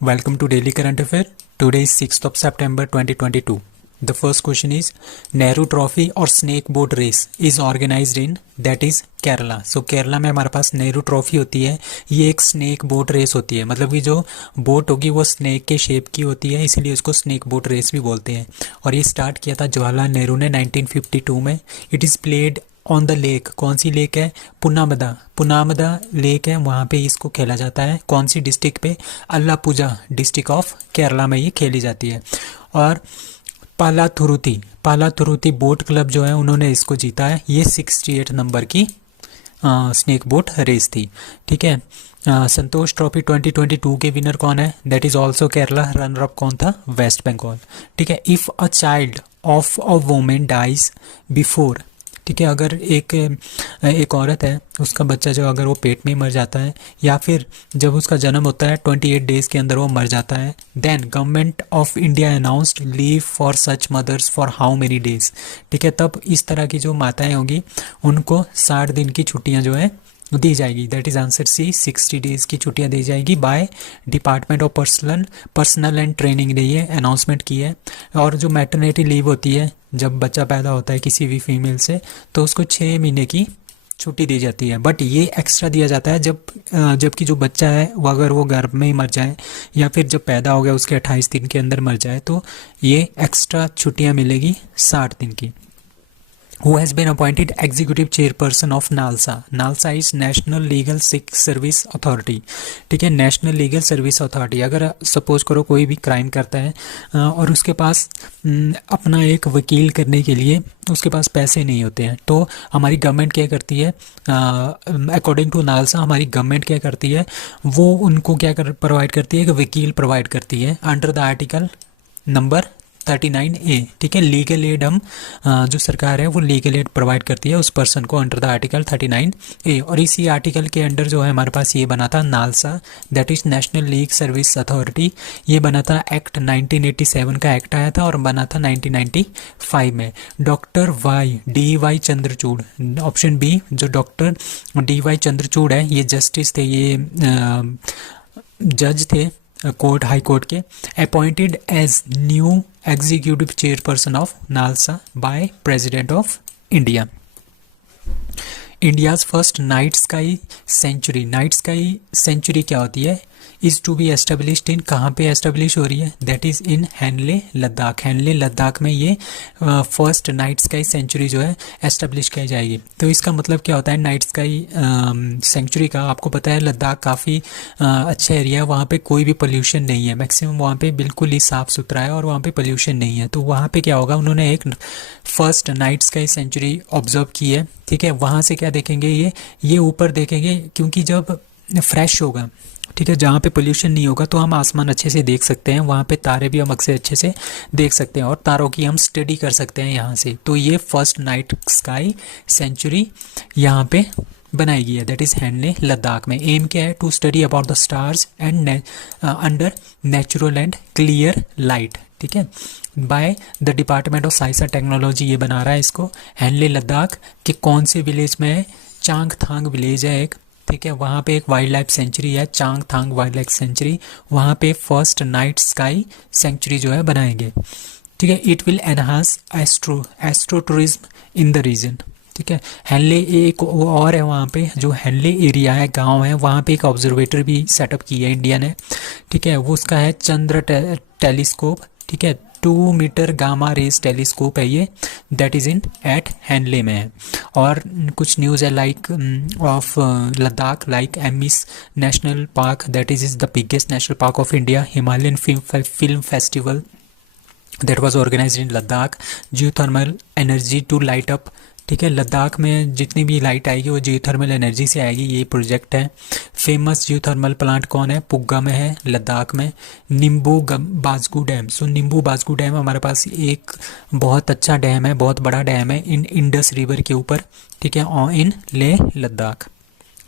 Welcome to Daily Current Affair. Today is 6th of September 2022. The first question is Nehru Trophy or Snake Boat Race is organized in that is Kerala. सो केरला में हमारे पास Nehru trophy होती है. ये एक snake boat race होती है, मतलब कि जो बोट होगी वो स्नेक के शेप की होती है, इसलिए उसको स्नेक बोट रेस भी बोलते हैं. और ये स्टार्ट किया था जवाहरलाल नेहरू ने 1952 में. It is played on the lake. कौन सी लेक है? पुनामदा लेक है, वहाँ पे इसको खेला जाता है. कौन सी डिस्ट्रिक्ट पे? अल्लापुजा डिस्ट्रिक्ट ऑफ केरला में ये खेली जाती है. और पालाथुरुती बोट क्लब जो है उन्होंने इसको जीता है. ये 68 नंबर की स्नेक बोट रेस थी. ठीक है. संतोष ट्रॉफी 2022 के विनर कौन है? That is also Kerala. Runner up कौन था? वेस्ट बंगाल. ठीक है. If a child of a women dies before, ठीक है, अगर एक औरत है, उसका बच्चा जो अगर वो पेट में ही मर जाता है या फिर जब उसका जन्म होता है 28 डेज़ के अंदर वो मर जाता है, then government of India announced leave for such mothers for how many days. ठीक है. तब इस तरह की जो माताएं होंगी उनको 60 दिन की छुट्टियां जो है दी जाएगी. That is answer C. 60 days की छुट्टियां दी जाएगी by department of personnel and training ने ये अनाउंसमेंट की है. और जो मैटरनिटी लीव होती है, जब बच्चा पैदा होता है किसी भी फीमेल से, तो उसको 6 महीने की छुट्टी दी जाती है. बट ये एक्स्ट्रा दिया जाता है जबकि जो बच्चा है वो अगर वो गर्भ में ही मर जाए या फिर जब पैदा हो गया उसके 28 दिन के अंदर मर जाए, तो ये एक्स्ट्रा छुट्टियां मिलेगी 60 दिन की. Who has been appointed executive chairperson of NALSA? NALSA is National Legal Service Authority. ठीक है. National legal service authority. अगर सपोज करो कोई भी क्राइम करता है और उसके पास अपना एक वकील करने के लिए उसके पास पैसे नहीं होते हैं, तो हमारी गवर्नमेंट क्या करती है? अकॉर्डिंग टू नालसा हमारी गवर्नमेंट क्या करती है? वो उनको क्या प्रोवाइड करती है? एक वकील प्रोवाइड करती है under the article number 39A. ठीक है. लीगल एड हम जो सरकार है वो लीगल एड प्रोवाइड करती है उस पर्सन को अंडर द आर्टिकल 39A. और इसी आर्टिकल के अंडर जो है हमारे पास ये बना था NALSA, that is national league service authority. ये बना था एक्ट 1987 का एक्ट आया था और बना था 1995 में. Doctor D Y Chandrachud, option B, जो डॉक्टर डी वाई चंद्रचूड़ है ये जस्टिस थे, ये जज थे कोर्ट, हाई कोर्ट के. Appointed as new executive chairperson of NALSA by president of India. India's first night sky sanctuary. Night sky sanctuary क्या होती है? Is to be established in, कहाँ पे एस्टेब्लिश हो रही है? That is in Hanle Ladakh. Hanle Ladakh में ये फर्स्ट नाइट स्काई सेंचुरी जो है एस्टेब्लिश की जाएगी. तो इसका मतलब क्या होता है नाइट स्काई सेंचुरी का? आपको पता है लद्दाख काफ़ी अच्छा एरिया है, वहाँ पे कोई भी पोल्यूशन नहीं है. मैक्सिमम वहाँ पे बिल्कुल ही साफ़ सुथरा है और वहाँ पे पोल्यूशन नहीं है. तो वहाँ पे क्या होगा? उन्होंने एक first night sky sanctuary observe की है. ठीक है. वहाँ से क्या देखेंगे? ये ऊपर देखेंगे, क्योंकि जब फ्रेश होगा, ठीक है, जहाँ पे पोल्यूशन नहीं होगा तो हम आसमान अच्छे से देख सकते हैं. वहाँ पे तारे भी हम अक्सर अच्छे से देख सकते हैं और तारों की हम स्टडी कर सकते हैं यहाँ से. तो ये फर्स्ट नाइट स्काई सेंचुरी यहाँ पे बनाई गई है, दैट इज़ हैनले लद्दाख में. एम क्या है? To study about the stars and under natural and clear light. ठीक है. By the department of science and technology ये बना रहा है इसको. हैनले लद्दाख के कौन से विलेज में है? चांगथांग विलेज है एक. ठीक है. वहाँ पे एक वाइल्ड लाइफ सेंचुरी है, चांगथांग वाइल्ड लाइफ सेंचुरी. वहाँ पे फर्स्ट नाइट स्काई सेंचुरी जो है बनाएंगे. ठीक है. It will enhance astro tourism in the region. ठीक है. हैनले एक और है वहाँ पे, जो हैनले एरिया है, गांव है, वहाँ पे एक ऑब्जर्वेटर भी सेटअप की है इंडिया ने. ठीक है. वो उसका है चंद्र टेलीस्कोप. ठीक है. 2 मीटर गामा रेस टेलीस्कोप है ये, that is in at Hanle में है. और कुछ न्यूज़ है like of Ladakh, like Hemis national park, that is the biggest national park of India. Himalayan film festival that was organized in Ladakh. Geothermal energy to light up. ठीक है. लद्दाख में जितनी भी लाइट आएगी वो जियोथर्मल एनर्जी से आएगी. ये प्रोजेक्ट है. फेमस जियोथर्मल प्लांट कौन है? पुग्गा में है, लद्दाख में. नींबू बाजगू डैम. सो नींबू बाजगू डैम हमारे पास एक बहुत अच्छा डैम है, बहुत बड़ा डैम है इन इंडस रिवर के ऊपर. ठीक है. In Leh Ladakh.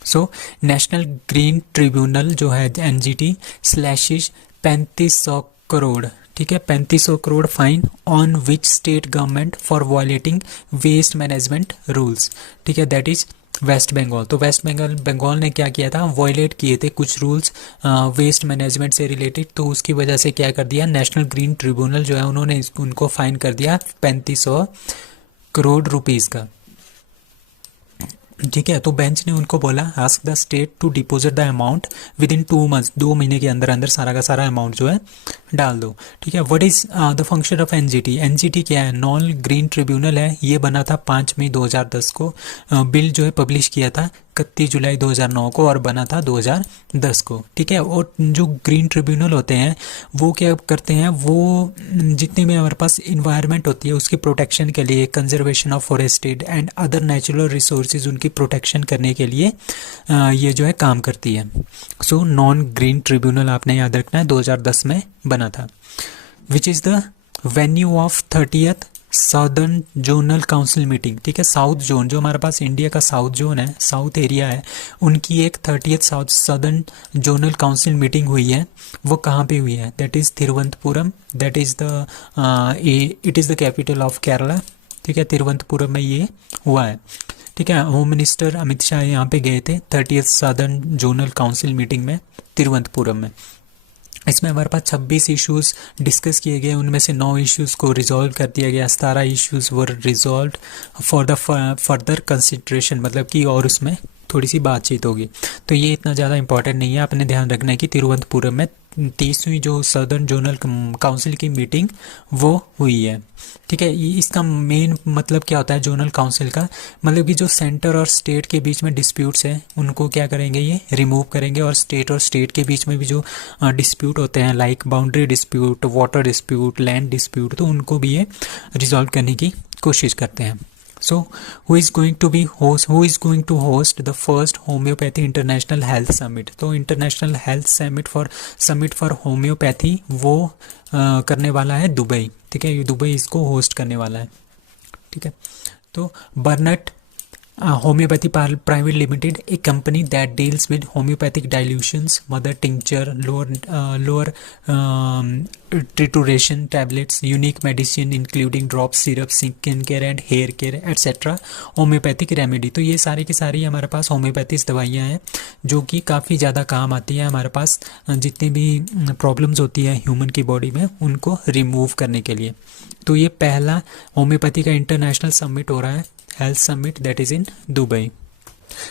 So national green tribunal जो है NGT स्लैशिश 3500 करोड़. ठीक है. 3500 crore fine on which state government for violating waste management rules. ठीक है. दैट इज वेस्ट बंगाल, तो वेस्ट बंगाल बंगाल ने क्या किया था, वॉयलेट किए थे कुछ रूल्स वेस्ट मैनेजमेंट से रिलेटेड, तो उसकी वजह से क्या कर दिया, नेशनल ग्रीन ट्रिब्यूनल जो है उन्होंने उनको फाइन कर दिया 3500 करोड़ रुपीस का। ठीक है, तो बेंच ने उनको बोला ask the state to deposit the amount within 2 months, 2 महीने के अंदर अंदर सारा का सारा अमाउंट जो है डाल दो। ठीक है, what is the function of NGT, NGT क्या है, नॉन ग्रीन ट्रिब्यूनल है, ये बना था 5 मई 2010 को, बिल जो है पब्लिश किया था 31 जुलाई 2009 को और बना था 2010 को। ठीक है, और जो ग्रीन ट्रिब्यूनल होते हैं वो क्या करते हैं, वो जितनी भी हमारे पास इन्वायरमेंट होती है उसकी प्रोटेक्शन के लिए, conservation of forested and other natural resources उनकी प्रोटेक्शन करने के लिए ये जो है काम करती है। सो नॉन ग्रीन ट्रिब्यूनल आपने याद रखना है 2010 में बना था। Which is the venue of 30th southern zonal council meeting. ठीक है, साउथ जोन जो हमारे पास इंडिया का साउथ जोन है, साउथ एरिया है, उनकी एक 30th south southern zonal council meeting हुई है, वो कहाँ पे हुई है, that is Thiruvananthapuram, that is the it is the capital of Kerala. ठीक है, तिरुवनंतपुरम में ये हुआ है। ठीक है, होम मिनिस्टर अमित शाह यहाँ पे गए थे 30th southern zonal council meeting में तिरुवनंतपुरम में। इसमें हमारे पास 26 इश्यूज डिस्कस किए गए, उनमें से 9 इश्यूज को रिजॉल्व कर दिया गया, 17 issues were resolve for the further consideration, मतलब कि और उसमें थोड़ी सी बातचीत होगी। तो ये इतना ज़्यादा इंपॉर्टेंट नहीं है, आपने ध्यान रखना है कि तिरुवनंतपुरम में 30वीं जो सदर्न जोनल काउंसिल की मीटिंग वो हुई है। ठीक है, इसका मेन मतलब क्या होता है जोनल काउंसिल का, मतलब कि जो सेंटर और स्टेट के बीच में डिस्प्यूट्स हैं उनको क्या करेंगे, ये रिमूव करेंगे, और स्टेट के बीच में भी जो डिस्प्यूट होते हैं like boundary dispute, water dispute, land dispute, तो उनको भी ये रिजॉल्व करने की कोशिश करते हैं। So, who is going to host the first homeopathy international health summit? तो international health summit for homeopathy वो करने वाला है दुबई। ठीक है, ये दुबई इसको होस्ट करने वाला है। ठीक है, तो Burnett homoeopathy private limited, a company that deals with homoeopathic dilutions, mother tincture, lower trituration tablets, unique medicine including drop, syrup, skin care and hair care etcetera, homoeopathic remedy. तो ये सारी की सारी हमारे पास होम्योपैथिक दवाइयाँ हैं जो कि काफ़ी ज़्यादा काम आती हैं हमारे पास जितनी भी प्रॉब्लम्स होती है ह्यूमन की बॉडी में उनको रिमूव करने के लिए। तो ये पहला होम्योपैथी का इंटरनेशनल समिट हो रहा है, health summit, that is in Dubai.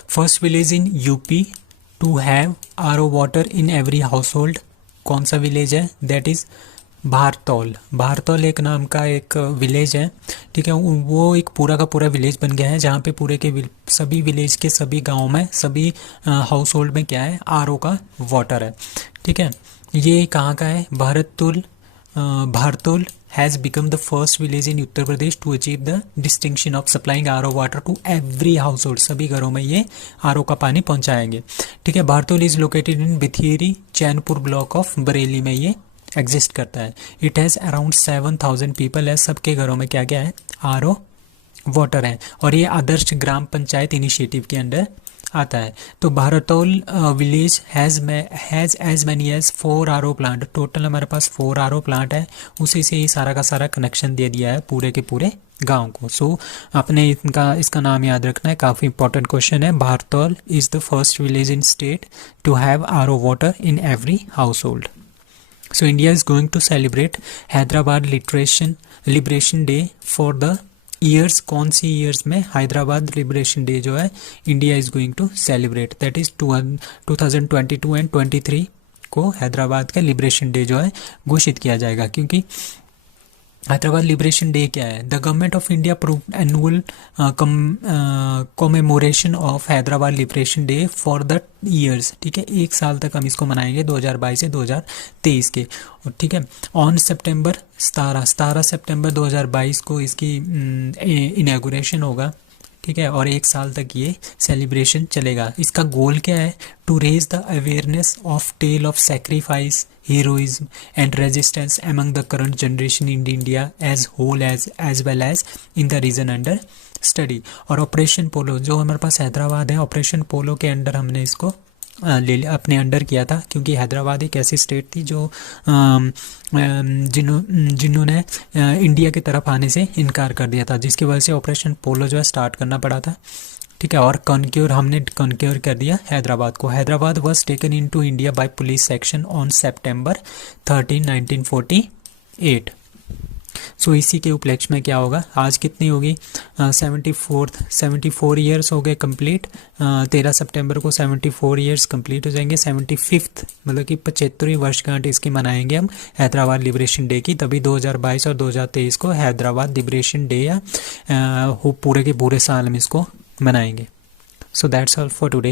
First village in UP to have RO water in every household, कौन सा विलेज है, दैट इज़ भारतौल। भारतौल एक नाम का एक विलेज है। ठीक है, वो एक पूरा का पूरा विलेज बन गया है जहाँ पे पूरे के सभी विलेज के सभी गाँव में सभी हाउस होल्ड में क्या है, आरओ का वाटर है। ठीक है, ये कहाँ का है, भारतौल has become the first village in Uttar Pradesh to achieve the distinction of supplying RO water to every household, सभी घरों में ये आरओ का पानी पहुंचाएंगे। ठीक है, Bhartaul is located in Bithri Chainpur block of Bareilly में ये एग्जिस्ट करता है। इट हैज़ अराउंड 7000 पीपल है, सबके घरों में क्या क्या है, आरओ वाटर है, और ये आदर्श ग्राम पंचायत इनिशिएटिव के अंडर आता है। तो Bhartaul village has as many as 4 RO plant, total हमारे पास 4 आरओ प्लांट है, उसी से ही सारा का सारा कनेक्शन दे दिया है पूरे के पूरे गांव को। सो आपने इसका नाम याद रखना है, काफ़ी इंपॉर्टेंट क्वेश्चन है। Bhartaul is the first village in state to have RO water in every household. So India is going to celebrate Hyderabad liberation day for the years, कौन सी ईयर्स में हैदराबाद लिबरेशन डे जो है India is going to celebrate, that is 2022 and 23 को हैदराबाद का liberation day जो है घोषित किया जाएगा। क्योंकि हैदराबाद लिबरेशन डे क्या है, the government of India approved annual commemoration of Hyderabad liberation day for the years. ठीक है, 1 साल तक हम इसको मनाएंगे 2022 से 2023 के। ठीक है, ऑन 17 सितंबर 2022 को इसकी इनॉग्रेशन होगा। ठीक है, और 1 साल तक ये सेलिब्रेशन चलेगा। इसका गोल क्या है, to raise the awareness of tale of sacrifice, heroism and resistance among the current generation in India as whole as well as in the region under study। और ऑपरेशन पोलो जो हमारे पास हैदराबाद है, ऑपरेशन पोलो के under हमने इसको अपने अंडर किया था, क्योंकि हैदराबाद एक ऐसी स्टेट थी जो जिन्होंने इंडिया की तरफ आने से इनकार कर दिया था, जिसकी वजह से ऑपरेशन पोलो जो है स्टार्ट करना पड़ा था। ठीक है। और कॉन्क्योर हमने कॉन्क्योर कर दिया हैदराबाद को। Hyderabad was taken in to India by police section on September 13, 1948। So इसी के उपलक्ष्य में क्या होगा, आज कितनी होगी 74 ईयर्स हो गए कंप्लीट। 13 सितंबर को 74 ईयर्स कंप्लीट हो जाएंगे। 75th मतलब कि 75वीं वर्षगांठ इसकी मनाएंगे हम हैदराबाद लिबरेशन डे की। तभी 2022 और 2023 को हैदराबाद लिबरेशन डे या पूरे के पूरे साल हम इसको मनाएंगे। So that's all for today.